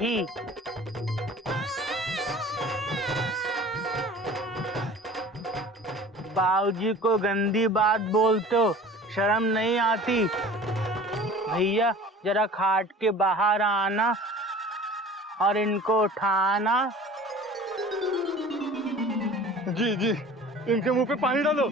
ही। बाबूजी को गंदी बात बोलते हो, शर्म नहीं आती? भैया जरा खाट के बाहर आना और इनको उठाना। जी जी, इनके मुंह पे पानी डालो।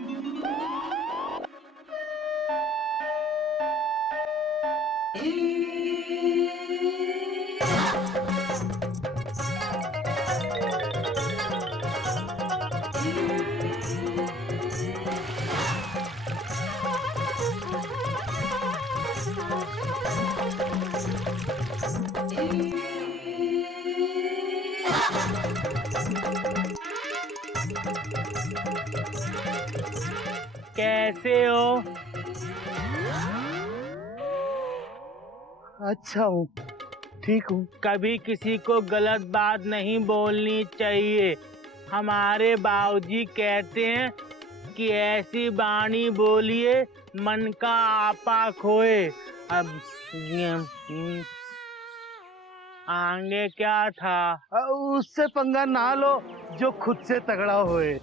कैसे हो? अच्छा हूँ, ठीक हूँ। कभी किसी को गलत बात नहीं बोलनी चाहिए। हमारे बाबूजी कहते हैं कि ऐसी वाणी बोलिए मन का आपा खोए। अब आगे क्या था? उससे पंगा ना लो जो खुद से तगड़ा होए।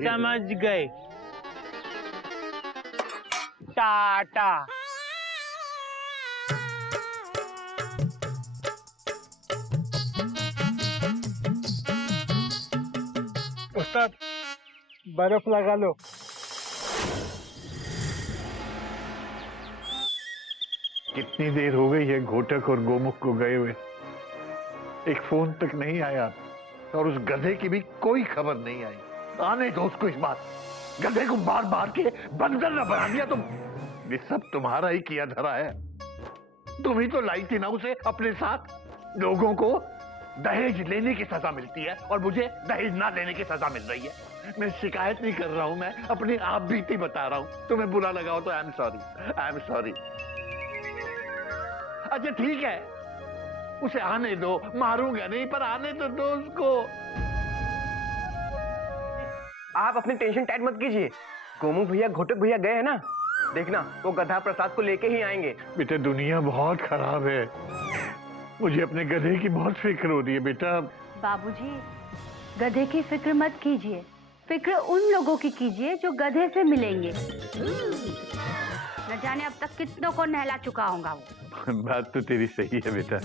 समझ गए। टाटा। उस्ताद बर्फ लगा लो। कितनी देर हो गई है घोटक और गोमुख को गए हुए, एक फोन तक नहीं आया और उस गधे की भी कोई खबर नहीं आई। आने दो उसको इस बार, गधे को मार मार के बंदर न बना दिया तुम। ये सब तुम्हारा ही किया धरा है। तुम ही तो लाई थी ना उसे अपने साथ। लोगों को दहेज लेने की सजा मिलती है और मुझे दहेज ना लेने की सजा मिल रही है। मैं शिकायत नहीं कर रहा हूं, मैं अपनी आप बीती बता रहा हूं। तुम्हें बुरा लगा हो तो I am sorry, I am sorry. अच्छा ठीक है, उसे आने दो, मारूंगा नहीं पर आने तो दो उसको। आप अपनी टेंशन टाइट मत कीजिए। गोमुख भैया घोटक भैया गए हैं ना, देखना वो गधा प्रसाद को लेके ही आएंगे। बेटा दुनिया बहुत खराब है, मुझे अपने गधे की बहुत फिक्र हो रही है बेटा। बाबूजी, गधे की फिक्र मत कीजिए, फिक्र उन लोगों की कीजिए जो गधे से मिलेंगे। न जाने अब तक कितनों को नहला चुका होगा वो। बात तो तेरी सही है बेटा।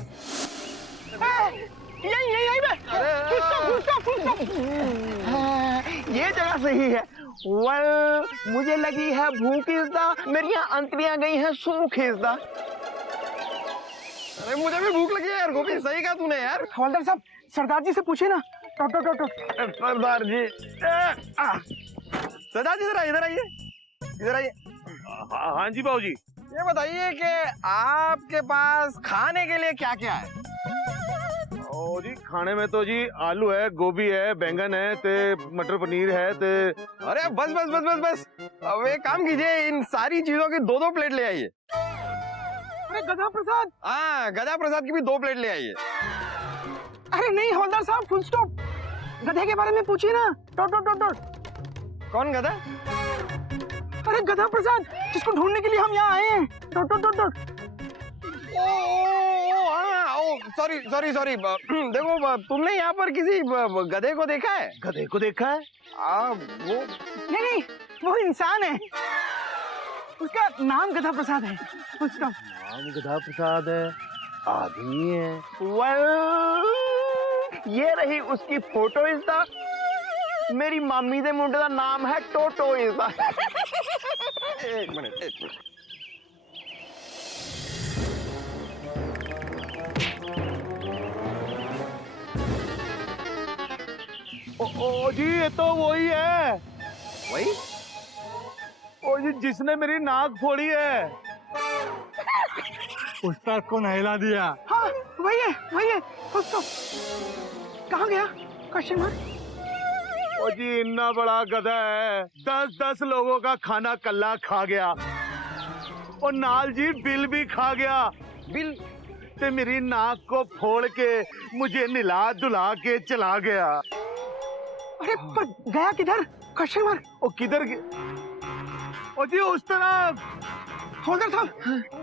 यही ये जगह सही है। वेल मुझे लगी है भूख इज़दा, मेरी अंतड़ियां गई हैं सूख इज़दा। अरे मुझे भी भूख लगी है यार गोपी, सही कहा तूने यार। हवलदार साहब सरदार जी से पूछे ना। सरदार जी, सरदार जी इधर आइए, इधर आइए। हाँ जी बाबूजी। ये बताइए कि आपके पास खाने के लिए क्या क्या है? ओ जी खाने में तो जी आलू है, गोभी है, बैंगन है, ते मटर पनीर है ते। अरे बस बस बस बस बस, अब एक काम कीजिए, इन सारी चीजों की दो दो प्लेट ले आइए। अरे गधा प्रसाद। हाँ गधा प्रसाद की भी 2 प्लेट ले आइए। अरे नहीं हवलदार साहब, फुल स्टॉप। गधे के बारे में पूछिए ना। Dot dot dot dot. कौन गधा? अरे गधा प्रसाद, जिसको ढूंढने के लिए हम यहाँ आए हैं। Dot dot dot dot. Sorry sorry sorry. देखो तुमने यहाँ पर किसी गधे को देखा है? गधे को देखा है? वो नहीं, वो इंसान है, उसका नाम गधा प्रसाद है। Full stop. नाम गधा प्रसाद है, आदमी है। वेल ये रही उसकी फोटो इज़दा। मेरी मामी दे मुंडे का नाम है टोटो इज़दा। एक मिनट। ओ जी ये तो वही है। वही? ओ जी जिसने मेरी नाक फोड़ी है। उस्ताद को नहला दिया। हाँ वही है। Full stop. कहाँ गया? Question mark. ओ जी इतना बड़ा गधा है, 10-10 लोगों का खाना कल्ला खा गया और नाल जी बिल भी खा गया। बिल? ते मेरी नाक को फोड़ के मुझे निला धुला के चला गया। अरे पर गया किधर? Question mark. ओ किधर ओ जी उस तरफ। हवलदार साहब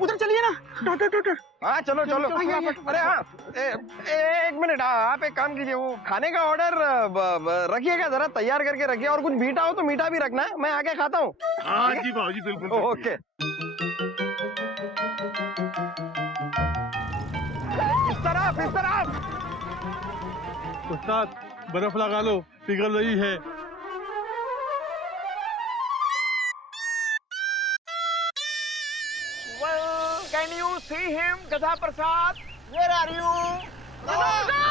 उधर चलिए ना। Dot dot dot. हाँ चलो चलो। अरे हाँ, एक मिनट, आप एक काम कीजिए, वो खाने का ऑर्डर रखिएगा, जरा तैयार करके रखिए, और कुछ मीठा हो तो मीठा भी रखना है, मैं आके खाता हूँ। हाँ जी बाबूजी, बिल्कुल। ओके। इस तरफ, इस तरफ। उस्ताद बर्फ लगा लो, पिघल रही है। Well, can you see him, Gadha Prasad? Where are you? Gadha!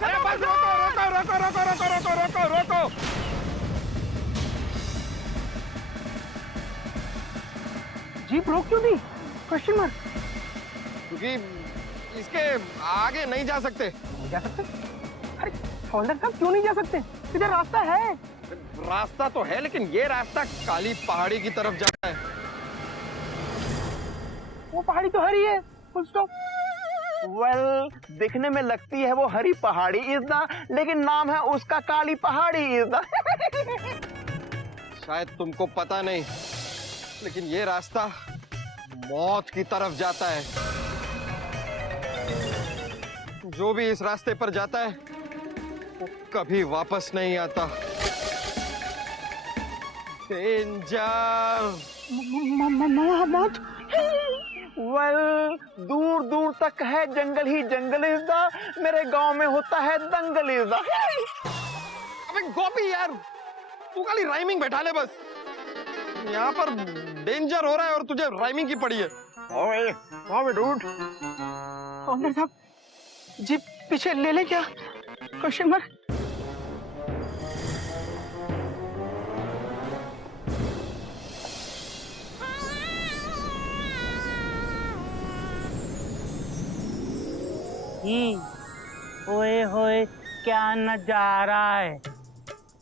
अरे बस रोको रोको रोको रोको रोको रोको रोको रोको। जीप रोक क्यों दी? Question mark. क्योंकि इसके आगे नहीं जा सकते। नहीं जा सकते? अरे हवलदार साहब क्यों नहीं जा सकते? इधर रास्ता है। रास्ता तो है, लेकिन ये रास्ता काली पहाड़ी की तरफ जाता है। वो पहाड़ी तो हरी है। Full stop. वेल, दिखने में लगती है वो हरी पहाड़ी इज़दा, लेकिन नाम है उसका काली पहाड़ी इज़दा। शायद तुमको पता नहीं, लेकिन ये रास्ता मौत की तरफ जाता है। जो भी इस रास्ते पर जाता है वो कभी वापस नहीं आता। डेंजर। मौत। वेल, दूर दूर तक है जंगल ही जंगल इज़दा, मेरे गांव में होता है दंगल इज़दा। अबे गोपी यार, तू खाली राइमिंग बैठा ले बस। यहाँ पर डेंजर हो रहा है और तुझे राइमिंग की पड़ी है। ओए, डूड। हवलदार साहब, जीप पीछे ले ले क्या? Question mark. ओए होए, क्या नजारा है।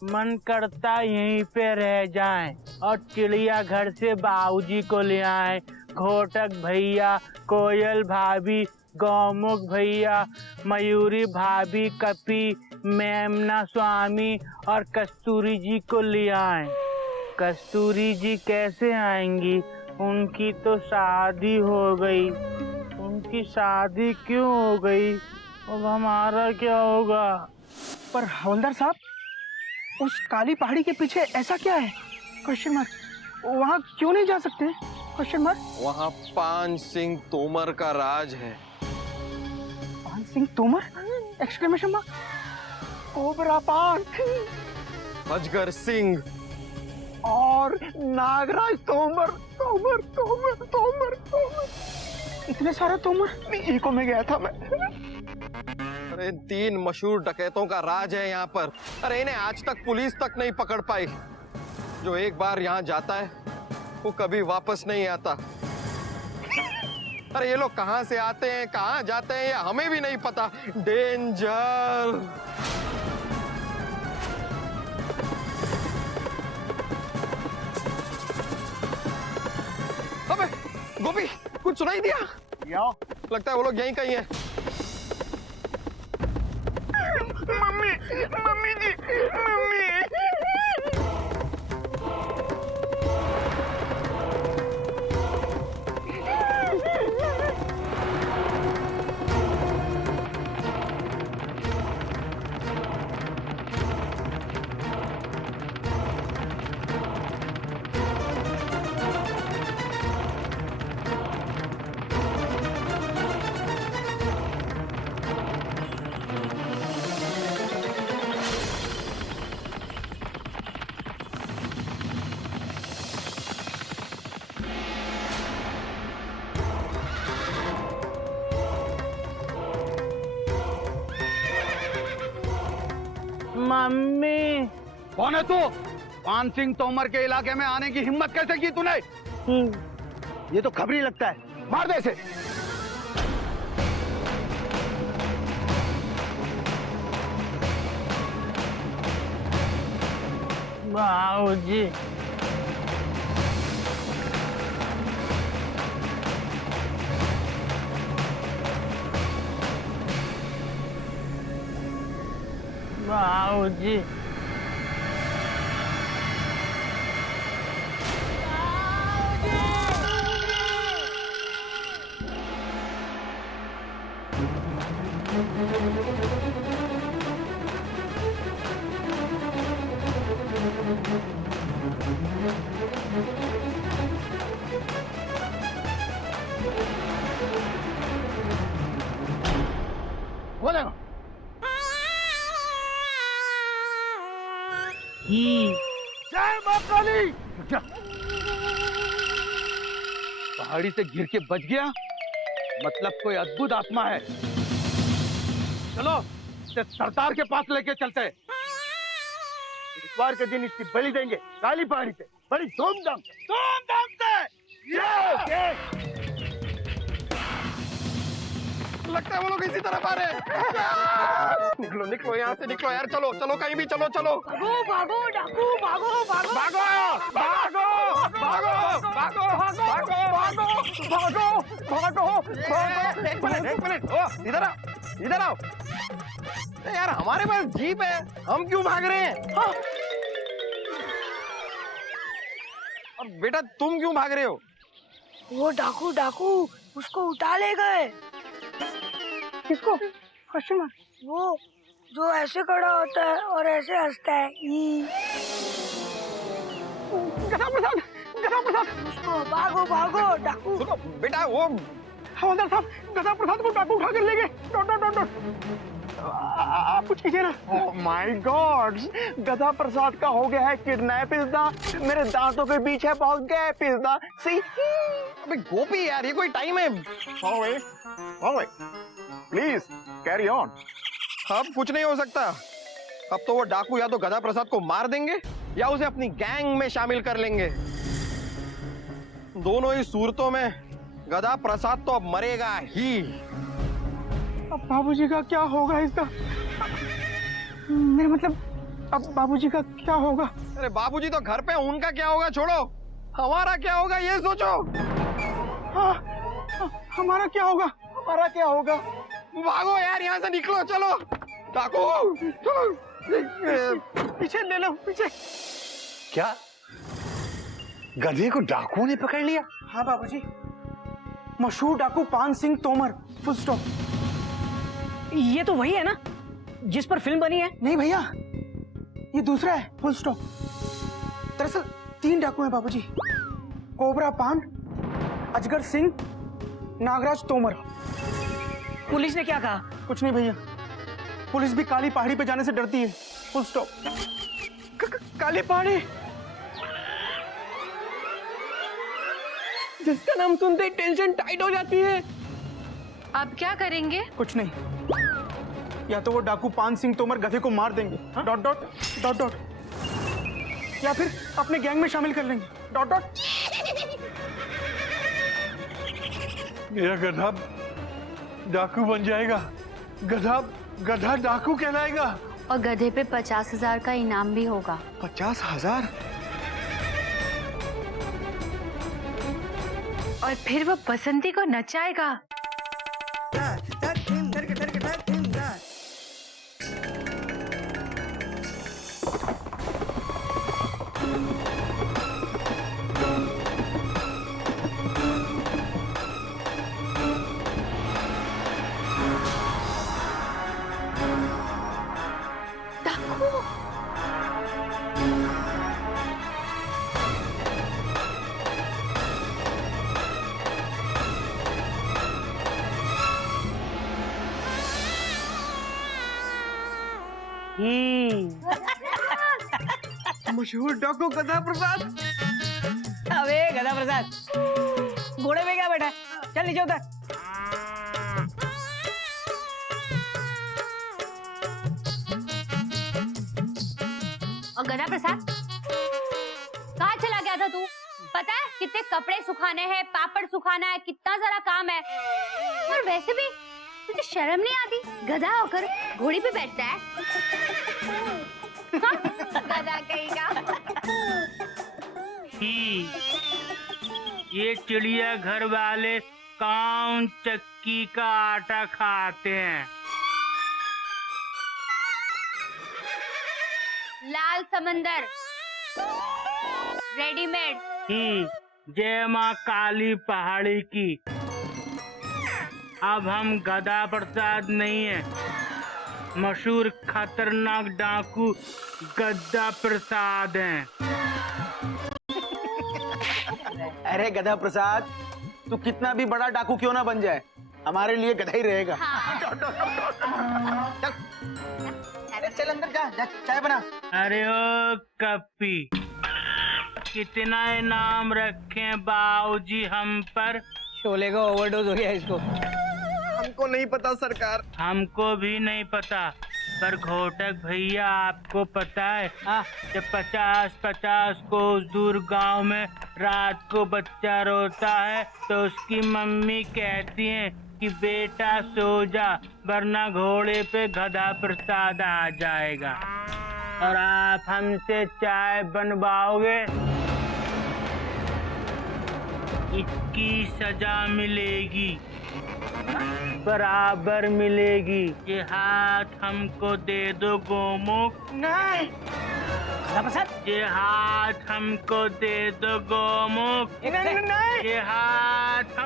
मन करता यहीं पे रह जाएं और चिड़ियाघर से बाबूजी को ले आए। घोटक भैया, कोयल भाभी, गौमुख भैया, मयूरी भाभी, कपी, मेमना स्वामी और कस्तूरी जी को ले आए। कस्तूरी जी कैसे आएंगी? उनकी तो शादी हो गई। उनकी शादी क्यों हो गई? अब हमारा क्या होगा? पर हवलदार साहब, उस काली पहाड़ी के पीछे ऐसा क्या है? Question mark. वहाँ क्यों नहीं जा सकते? Question mark. वहाँ पान सिंह तोमर का राज है। पान Singh Tomar? Exclamation mark. Cobra पान अजगर सिंह और नागराज तोमर। तोमर तोमर तोमर तोमर, इतने सारे तोमर। इको में गया था मैं। अरे 3 मशहूर डकैतों का राज है यहाँ पर। अरे इन्हें आज तक पुलिस तक नहीं पकड़ पाई। जो एक बार यहाँ जाता है वो कभी वापस नहीं आता। अरे ये लोग कहाँ से आते हैं, कहाँ जाते हैं, ये हमें भी नहीं पता। डेंजर। अबे गोपी, कुछ सुनाई दिया? लगता है वो लोग यहीं कहीं हैं। मम्मी, मम्मी जी, मम्मी। मम्मी। कौन है तू? पान सिंह तोमर के इलाके में आने की हिम्मत कैसे की तूने? ये तो खबरी लगता है, मार दे इसे। बाबूजी, बाबूजी, बोलेगा ही जय मां काली। पहाड़ी से गिर के बच गया, मतलब कोई अद्भुत आत्मा है। चलो इसे सरदार के पास लेके चलते हैं। इतवार के दिन इसकी बलि देंगे काली पहाड़ी पे, बड़ी धूमधाम से। लगता है वो लोग इसी तरफ आ रहे हैं। निकलो निकलो यहाँ से, निकलो यार, चलो चलो कहीं भी, चलो चलो। भागो भागो डाकू भागो भागो भागो भागो भागो भागो भागो भागो भागो भागो। एक मिनट ओ इधर आओ, इधर आओ। अरे यार हमारे पास जीप है, हम क्यों भाग रहे हैं? हाँ। और बेटा तुम क्यों भाग रहे हो? वो डाकू डाकू उसको उठा ले गए। किसको? Question mark. वो जो ऐसे खड़ा होता है और ऐसे हंसता है। गधा प्रसाद उसको भागो भागो डाकू। सुनो बेटा, वो हवलदार साहब गधा प्रसाद को डाकू उठा कर ले गए। आप कुछ कीजिए ना। ओह माय गॉड, गधा प्रसाद का हो गया है किडनैप। मेरे दांतों के बीच है बहुत गैप। सी अबे गोपी यार, ये कोई टाइम है? Please carry on. अब कुछ नहीं हो सकता। अब तो वो डाकू या तो गधा प्रसाद को मार देंगे या उसे अपनी गैंग में शामिल कर लेंगे। दोनों ही सूरतों में गधा प्रसाद तो अब मरेगा ही। अब बाबूजी का क्या होगा इसका? मेरा मतलब अब बाबूजी का क्या होगा? अरे बाबूजी तो घर पे, उनका क्या होगा छोड़ो, हमारा क्या होगा ये सोचो। हाँ, हमारा क्या होगा? हमारा क्या होगा? भागो यार यहाँ से, निकलो चलो। डाकू चलो, पीछे ले लो पीछे। क्या गधे को डाकुओं ने पकड़ लिया? हाँ बाबूजी, मशहूर डाकू पान सिंह तोमर। Full stop. ये तो वही है ना जिस पर फिल्म बनी है? नहीं भैया, ये दूसरा है। Full stop. दरअसल 3 डाकू हैं बाबूजी। कोबरा पान, अजगर सिंह, नागराज तोमर। पुलिस ने क्या कहा? कुछ नहीं भैया, पुलिस भी काली पहाड़ी पे जाने से डरती है। Full stop. काली पहाड़ी, जिसका नाम सुनते ही टेंशन टाइट हो जाती है। अब क्या करेंगे? कुछ नहीं, या तो वो डाकू पान सिंह तोमर गधे को मार देंगे, डॉट डॉट डॉट डॉट, या फिर अपने गैंग में शामिल कर लेंगे, डॉट डॉट। मेरा गधा डाकू बन जाएगा। गधा डाकू कहलाएगा। और गधे पे 50,000 का इनाम भी होगा। 50,000? और फिर वो बसंती को नचाएगा। मशहूर डाकू गधा प्रसाद। अबे गधा प्रसाद, घोड़े में क्या बैठा है? चल नीचे उतर। और गधा प्रसाद, कहाँ चला गया था तू? पता है कितने कपड़े सुखाने हैं, पापड़ सुखाना है, कितना सारा काम है। और वैसे भी तुझे शर्म नहीं आती? गधा होकर घोड़ी पे बैठता है। गधा कहेगा। ये चिड़िया घर वाले कौन चक्की का आटा खाते हैं? लाल समंदर रेडीमेड। जय माँ काली पहाड़ी की। अब हम गधा प्रसाद नहीं है, मशहूर खतरनाक डाकू गद्दा प्रसाद हैं। है। अरे गधा प्रसाद, तू कितना भी बड़ा डाकू क्यों ना बन जाए, हमारे लिए गधा ही रहेगा। चल चल अंदर जा, जा चाय बना। अरे ओ कप्पी, कितना इनाम रखे बाबूजी हम पर? शोले का ओवरडोज हो गया इसको। हमको नहीं पता सरकार। हमको भी नहीं पता, पर घोटक भैया आपको पता है जब 50-50 कोस दूर गांव में रात को बच्चा रोता है तो उसकी मम्मी कहती है कि बेटा सो जा वरना घोड़े पे गधा प्रसाद आ जाएगा। और आप हमसे चाय बनवाओगे, इसकी सजा मिलेगी, बराबर मिलेगी। ये हाथ हमको दे दो गोमुख। नहीं गधा प्रसाद, ये हाथ हमको दे दो गोमुख। नहीं ये हाथ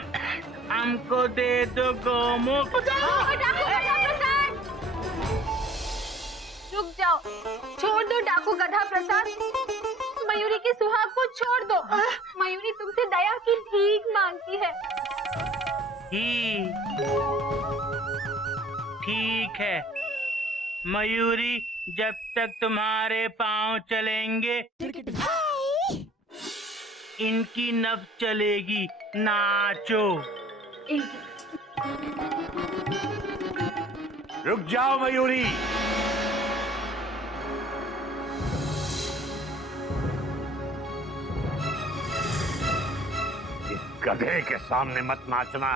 हमको दे दो गोमुख। रुक जाओ, छोड़ दो डाकू गधा प्रसाद, मयूरी की सुहाग को छोड़ दो। मयूरी तुमसे दया की भीख मांगती है। ठीक है मयूरी, जब तक तुम्हारे पांव चलेंगे इनकी नब्ज चलेगी। नाचो। रुक जाओ मयूरी, इस गधे के सामने मत नाचना।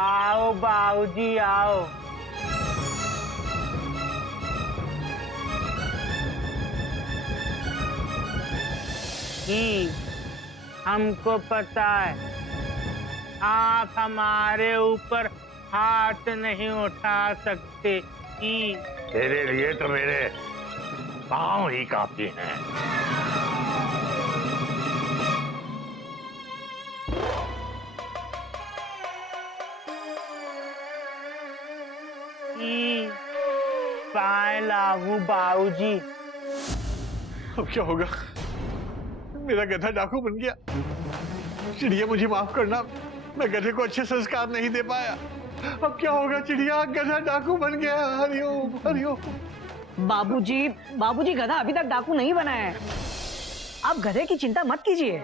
आओ बाबूजी आओ। हमको पता है आप हमारे ऊपर हाथ नहीं उठा सकते। तेरे लिए तो मेरे पाँव ही काफी हैं। पाए लागू बाबूजी। अब क्या होगा? मेरा गधा डाकू बन गया। चिड़िया मुझे माफ करना, मैं गधे को अच्छे संस्कार नहीं दे पाया। अब क्या होगा चिड़िया? गधा डाकू बन गया। हरिओम हरिओम। बाबूजी गधा अभी तक डाकू नहीं बना है। आप गधे की चिंता मत कीजिए।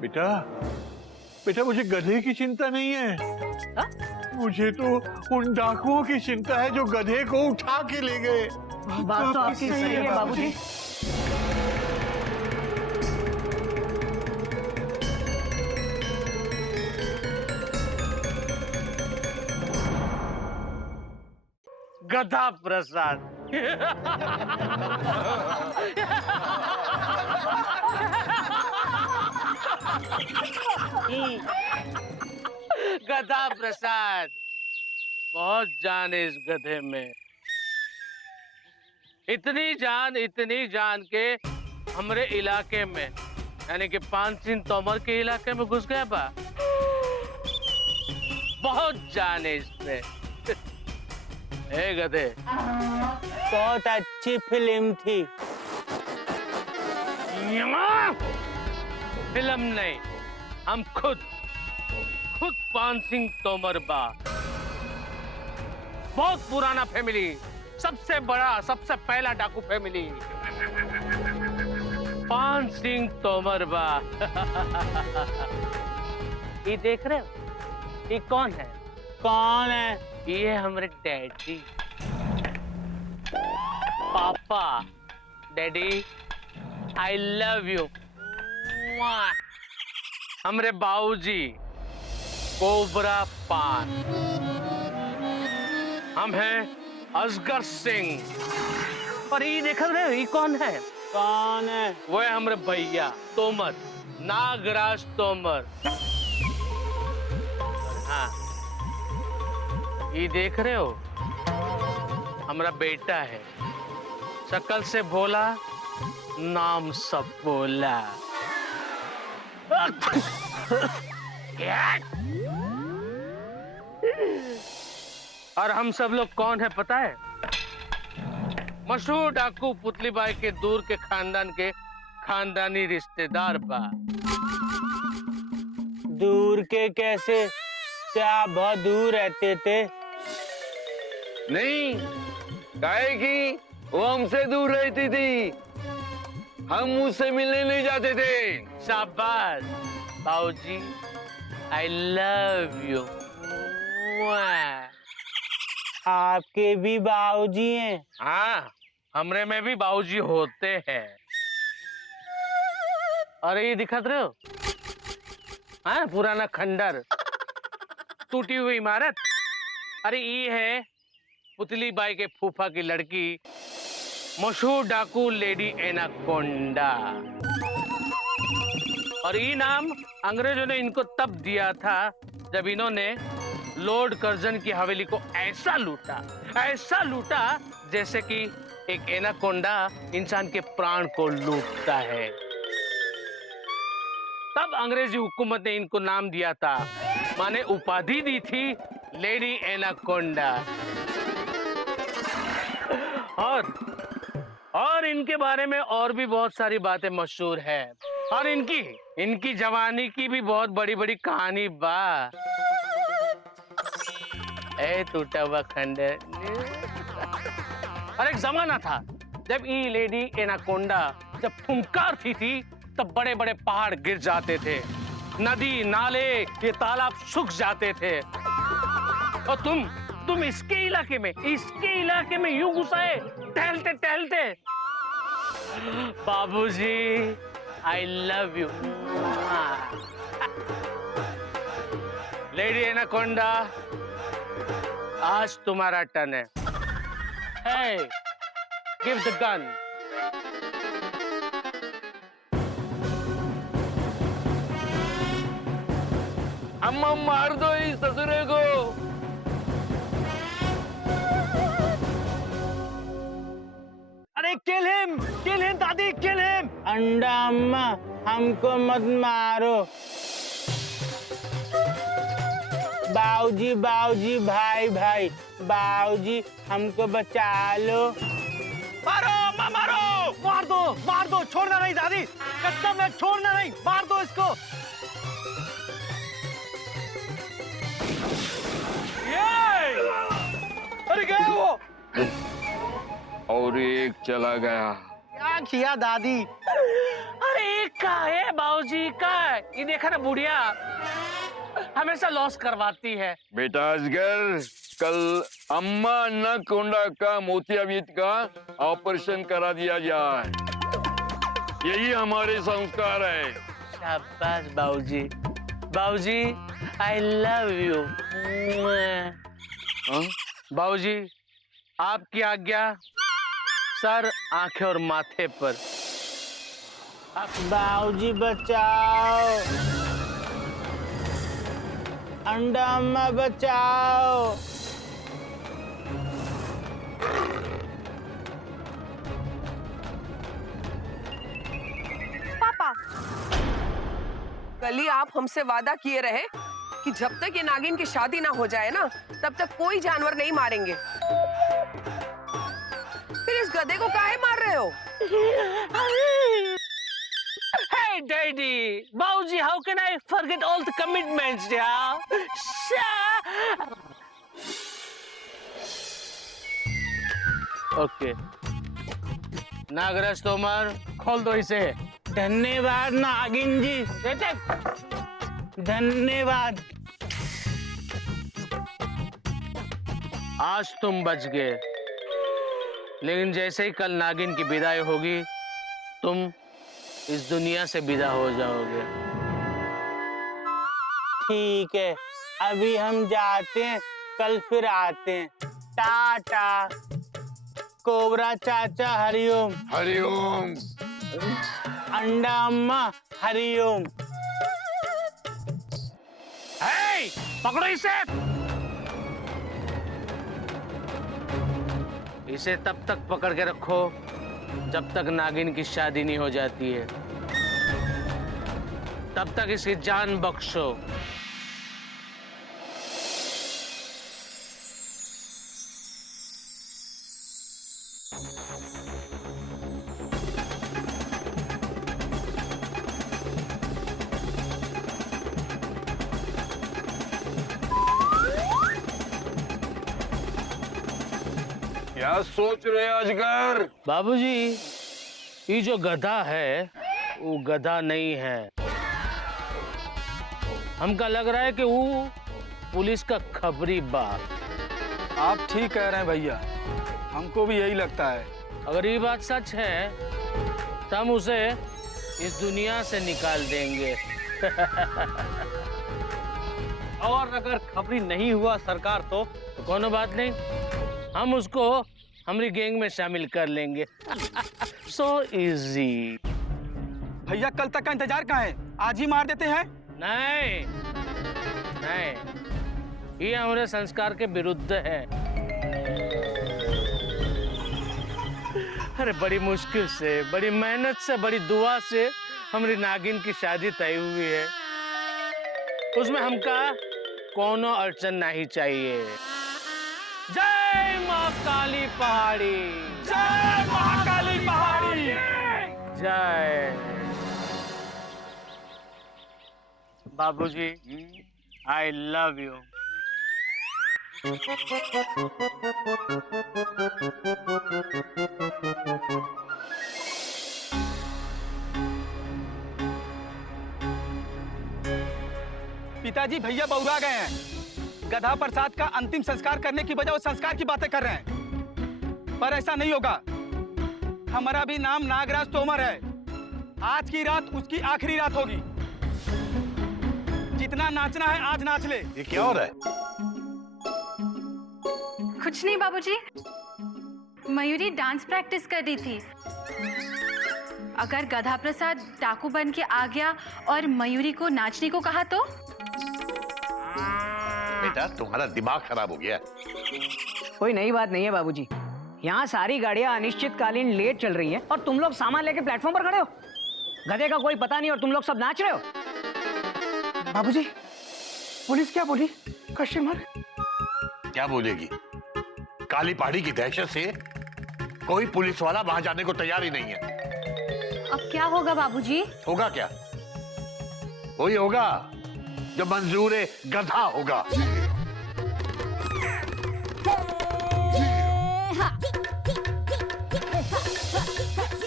बेटा बेटा, मुझे गधे की चिंता नहीं है। मुझे तो उन डाकुओं की चिंता है जो गधे को उठा के ले गए। बात तो आपकी सही है बाबूजी। गधा प्रसाद। गधा प्रसाद, बहुत जान है इस गधे में। इतनी जान के हमरे इलाके में यानी कि 5 सिंह तोमर के इलाके में घुस गया बा। बहुत जान है इसमें। ए गधे, बहुत अच्छी फिल्म थी। फिल्म नहीं, हम खुद 5 सिंह तोमर बा। बहुत पुराना फैमिली, सबसे बड़ा सबसे पहला डाकू फैमिली 5 सिंह तोमर बा। ये देख रहे हो? ये कौन है? कौन है? ये हमारे डैडी। पापा, डैडी आई लव यू। हमरे बाबूजी कोबरा पान। हम हैं असगर सिंह। और ये देख रहे हो ये कौन है? कौन है? वो है हमारे भैया तोमर, नागराज तोमर। हाँ, ये देख रहे हो हमारा बेटा है, शकल से भोला, नाम सब बोला। और हम सब लोग कौन है पता है? मशहूर डाकू पुतली बाई के दूर के खानदान के खानदानी रिश्तेदार बा। दूर के कैसे? क्या बहुत दूर रहते थे? नहीं, काहे कि वो हमसे दूर रहती थी, हम उससे मिलने नहीं जाते थे। शाबाश बाबूजी, आई लव यू। आपके भी बाबूजी हैं? हाँ, हमरे में भी बाबूजी होते हैं। अरे ये दिखत रहे हो? हाँ, पुराना खंडर, टूटी हुई इमारत। अरे ये है पुतली बाई के फूफा की लड़की, मशहूर डाकू लेडी एनाकोंडा। और ये नाम अंग्रेजों ने इनको तब दिया था जब इन्होंने लॉर्ड कर्जन की हवेली को ऐसा लूटा जैसे कि एक एनाकोंडा इंसान के प्राण को लूटता है। तब अंग्रेजी हुकूमत ने इनको नाम दिया था, माने उपाधि दी थी लेडी एनाकोंडा। और इनके बारे में और भी बहुत सारी बातें मशहूर है। और इनकी जवानी की भी बहुत बड़ी बड़ी कहानी बा। ए टूटा हुआ खंडर। और एक जमाना था जब ये लेडी एनाकोंडा जब फुंकारती थी तब बड़े बड़े पहाड़ गिर जाते थे, नदी नाले ये तालाब सूख जाते थे। और तुम इसके इलाके में यूं घुसाए टहलते। बाबूजी, I love you. Lady anaconda, आज तुम्हारा टर्न है। Hey, give the gun. अम्मा मार दो इस ससुरे को। अरे kill him दादी, kill him। अंडा अम्मा, हमको मत मारो। बाऊजी, भाई, बाऊजी हमको बचा लो। मारो अम्मा, मार दो, छोड़ना नहीं दादी, कसम है छोड़ना नहीं, मार दो इसको। अरे गया वो। और एक चला गया। क्या किया दादी? अरे एक का है बाऊजी का, ये देखा ना बुढ़िया हमेशा लॉस करवाती है। बेटा असगर, कल अम्मा एनाकोंडा का मोतियाबिंद का ऑपरेशन करा दिया जाए, यही हमारे संस्कार है। शाबाश बाऊजी, आई लव यू। बाऊजी, आपकी आज्ञा, सर, आंखें और माथे पर। बाऊजी बचाओ, अंडा अम्मा बचाओ। पापा, कल ही आप हमसे वादा किए रहे कि जब तक ये नागिन की शादी ना हो जाए ना, तब तक कोई जानवर नहीं मारेंगे। फिर इस गधे को काहे मार रहे हो? Hey Daddy, Bauji, how can I forget all the commitments, yeah? Okay. Nagraj Tomar, खोल दो इसे। धन्यवाद नागिन जी। धन्यवाद। आज तुम बच गए, लेकिन जैसे ही कल नागिन की विदाई होगी, तुम इस दुनिया से विदा हो जाओगे। ठीक है, अभी हम जाते हैं, कल फिर आते हैं। टाटा। कोबरा चाचा हरिओम। हरिओम। अंडा अम्मा हरिओम। हे, पकड़ो इसे। इसे तब तक पकड़ के रखो जब तक नागिन की शादी नहीं हो जाती है, तब तक इसकी जान बख्शो। क्या सोच रहे हैं अजगर? बाबूजी, ये जो गधा है वो गधा नहीं है। हमका लग रहा है कि वो पुलिस का खबरी बाप। आप ठीक कह रहे हैं भैया, हमको भी यही लगता है। अगर ये बात सच है तो हम उसे इस दुनिया से निकाल देंगे। और अगर खबरी नहीं हुआ सरकार तो कोनो बात नहीं, हम उसको हमारी गैंग में शामिल कर लेंगे। So easy. भैया कल तक का इंतजार कहाँ है? आज ही मार देते हैं। नहीं नहीं, ये हमारे संस्कार के विरुद्ध है। अरे बड़ी मुश्किल से, बड़ी मेहनत से, बड़ी दुआ से हमारी नागिन की शादी तय हुई है। उसमें हमका कोनो अड़चन नहीं चाहिए। जय माँ काली पहाड़ी, जय महाकाली पहाड़ी, जय। बाबूजी, आई लव यू। पिताजी भैया बौरा गए हैं। गधा प्रसाद का अंतिम संस्कार करने की बजाय वो संस्कार की बातें कर रहे हैं, पर ऐसा नहीं होगा। हमारा भी नाम नागराज तोमर है। आज की रात उसकी आखिरी रात होगी। जितना नाचना है आज नाच ले। ये क्या हो रहा है? कुछ नहीं बाबूजी, मयूरी डांस प्रैक्टिस कर रही थी। अगर गधा प्रसाद डाकू बन के आ गया और मयूरी को नाचने को कहा तो? बेटा तुम्हारा दिमाग खराब हो गया। कोई नई बात नहीं है बाबूजी। यहाँ सारी गाड़ियाँ अनिश्चितकालीन लेट चल रही हैं और तुम लोग सामान लेके प्लेटफॉर्म पर खड़े हो। गधे का कोई पता नहीं और तुम लोग सब नाच रहे हो। बाबूजी, पुलिस क्या बोली? Question mark. क्या बोलेगी? काली पहाड़ी की दहशत से कोई पुलिस वाला वहां जाने को तैयार ही नहीं है। अब क्या होगा बाबूजी? होगा क्या? वही होगा जो मंजूर गधा होगा।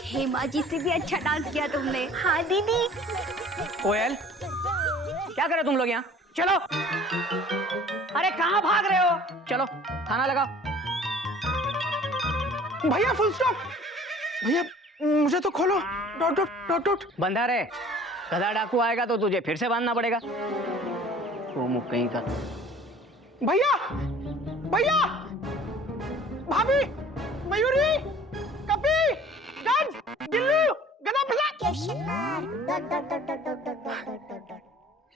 हेमा जी से भी अच्छा डांस किया तुमने। हाँ दीदी। कोयल, क्या करे तुम लोग यहाँ? चलो। अरे कहाँ भाग रहे हो? चलो थाना लगाओ। भैया फुल स्टॉप। भैया मुझे तो खोलो। Dot dot dot dot. बंधा रहे। गधा डाकू आएगा तो तुझे फिर से बांधना पड़ेगा। वो मुख कहीं का। भैया, भैया, भाभी, मयूरी, कपी, डन, गिल्लू, गधा प्रसाद।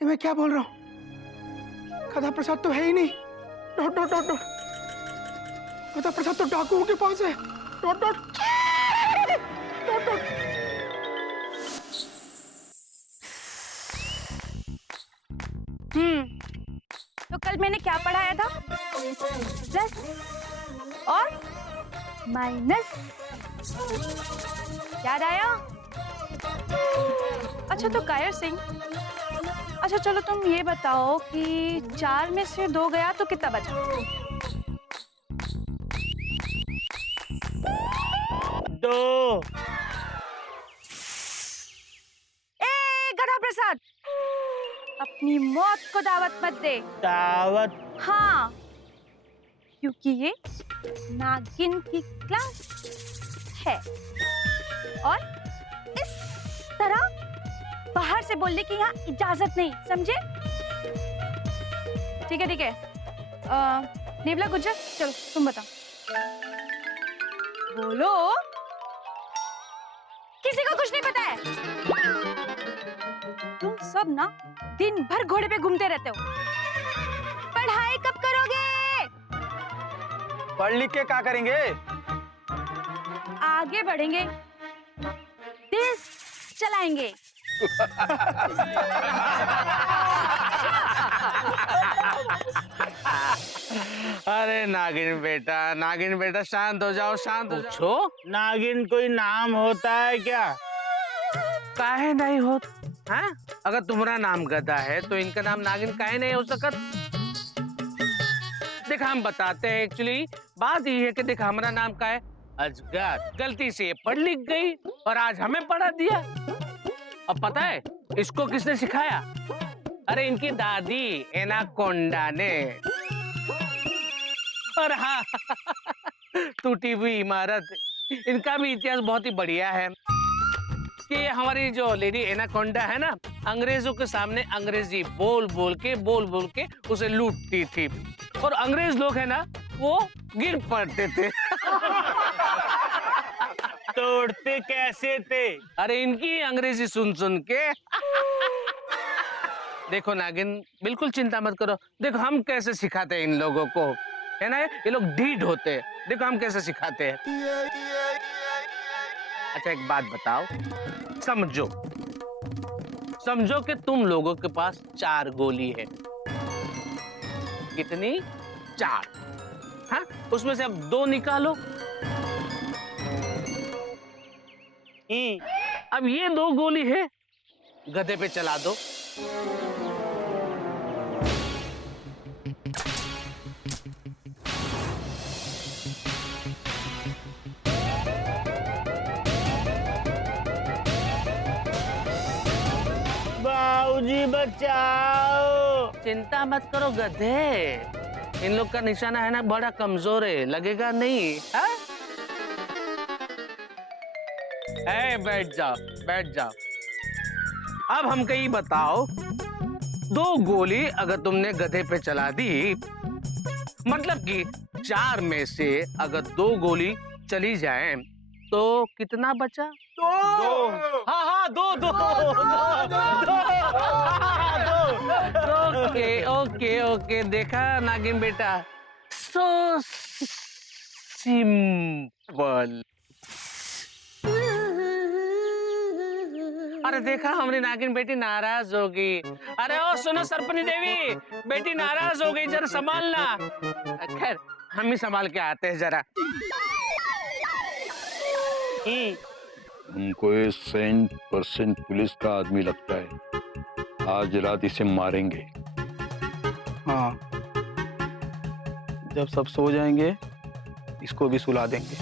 ये मैं क्या बोल रहा हूँ? गधा प्रसाद तो है ही नहीं। Dot dot dot dot. गधा प्रसाद तो डाकुओं के पास है। Dot dot dot dot. तो कल मैंने क्या पढ़ाया था? प्लस और माइनस। याद आया? अच्छा तो कायर सिंह, अच्छा चलो तुम ये बताओ कि 4 में से 2 गया तो कितना बचा? 2। गधा प्रसाद, अपनी मौत को दावत मत दे। दावत? हाँ, क्योंकि ये नागिन की क्लास है और इस तरह बाहर से बोलने की यहाँ इजाजत नहीं, समझे? ठीक है ठीक है। नेवला गुज्जर, चलो तुम बताओ। बोलो। किसी को कुछ नहीं पता है। तुम सब ना दिन भर घोड़े पे घूमते रहते हो। पढ़ाई कब करोगे? पढ़ लिख के क्या करेंगे? आगे बढ़ेंगे, देश चलाएंगे। अरे नागिन बेटा शांत हो जाओ, शांत हो जाओ। नागिन कोई नाम होता है क्या? काहे नहीं होता? हाँ? अगर तुम्हारा नाम गधा है तो इनका नाम नागिन काहे नहीं हो सकत? देख हम बताते हैं। एक्चुअली बात ये है कि देख हमारा नाम का है अजगर, गलती से पढ़ लिख गई और आज हमें पढ़ा दिया। अब पता है इसको किसने सिखाया? अरे इनकी दादी एनाकोंडा ने। और हाँ टूटी हुई इमारत, इनका भी इतिहास बहुत ही बढ़िया है कि हमारी जो लेडी एनाकोंडा है ना, अंग्रेजों के सामने अंग्रेजी बोल बोल के उसे लूटती थी और अंग्रेज लोग है ना वो गिर पड़ते थे। तोड़ते कैसे थे? अरे इनकी अंग्रेजी सुन सुन के। देखो नागिन बिल्कुल चिंता मत करो, देखो हम कैसे सिखाते हैं इन लोगों को, है ना? ये लोग ढीठ होते हैं, देखो हम कैसे सिखाते हैं। अच्छा एक बात बताओ, समझो कि तुम लोगों के पास 4 गोली है। कितनी? 4। हाँ, उसमें से अब 2 निकालो। अब ये 2 गोली है, गधे पे चला दो। बाबूजी बचाओ। चिंता मत करो गधे, इन लोग का निशाना है ना बड़ा कमजोर है, लगेगा नहीं। हाँ? बैठ जाओ। अब हमको ये बताओ, 2 गोली अगर तुमने गधे पे चला दी, मतलब कि 4 में से अगर 2 गोली चली जाए तो कितना बचा? 2। हाँ 2। ओके देखा नागिन बेटा, सो सिंपल। अरे देखा हमारी नागिन बेटी नाराज होगी। अरे ओ सुनो सरपनी देवी, बेटी नाराज हो गई, जरा संभालना। खैर हम ही संभाल के आते हैं जरा। हमको ये 100% पुलिस का आदमी लगता है, आज रात इसे मारेंगे। हाँ, जब सब सो जाएंगे इसको भी सुला देंगे।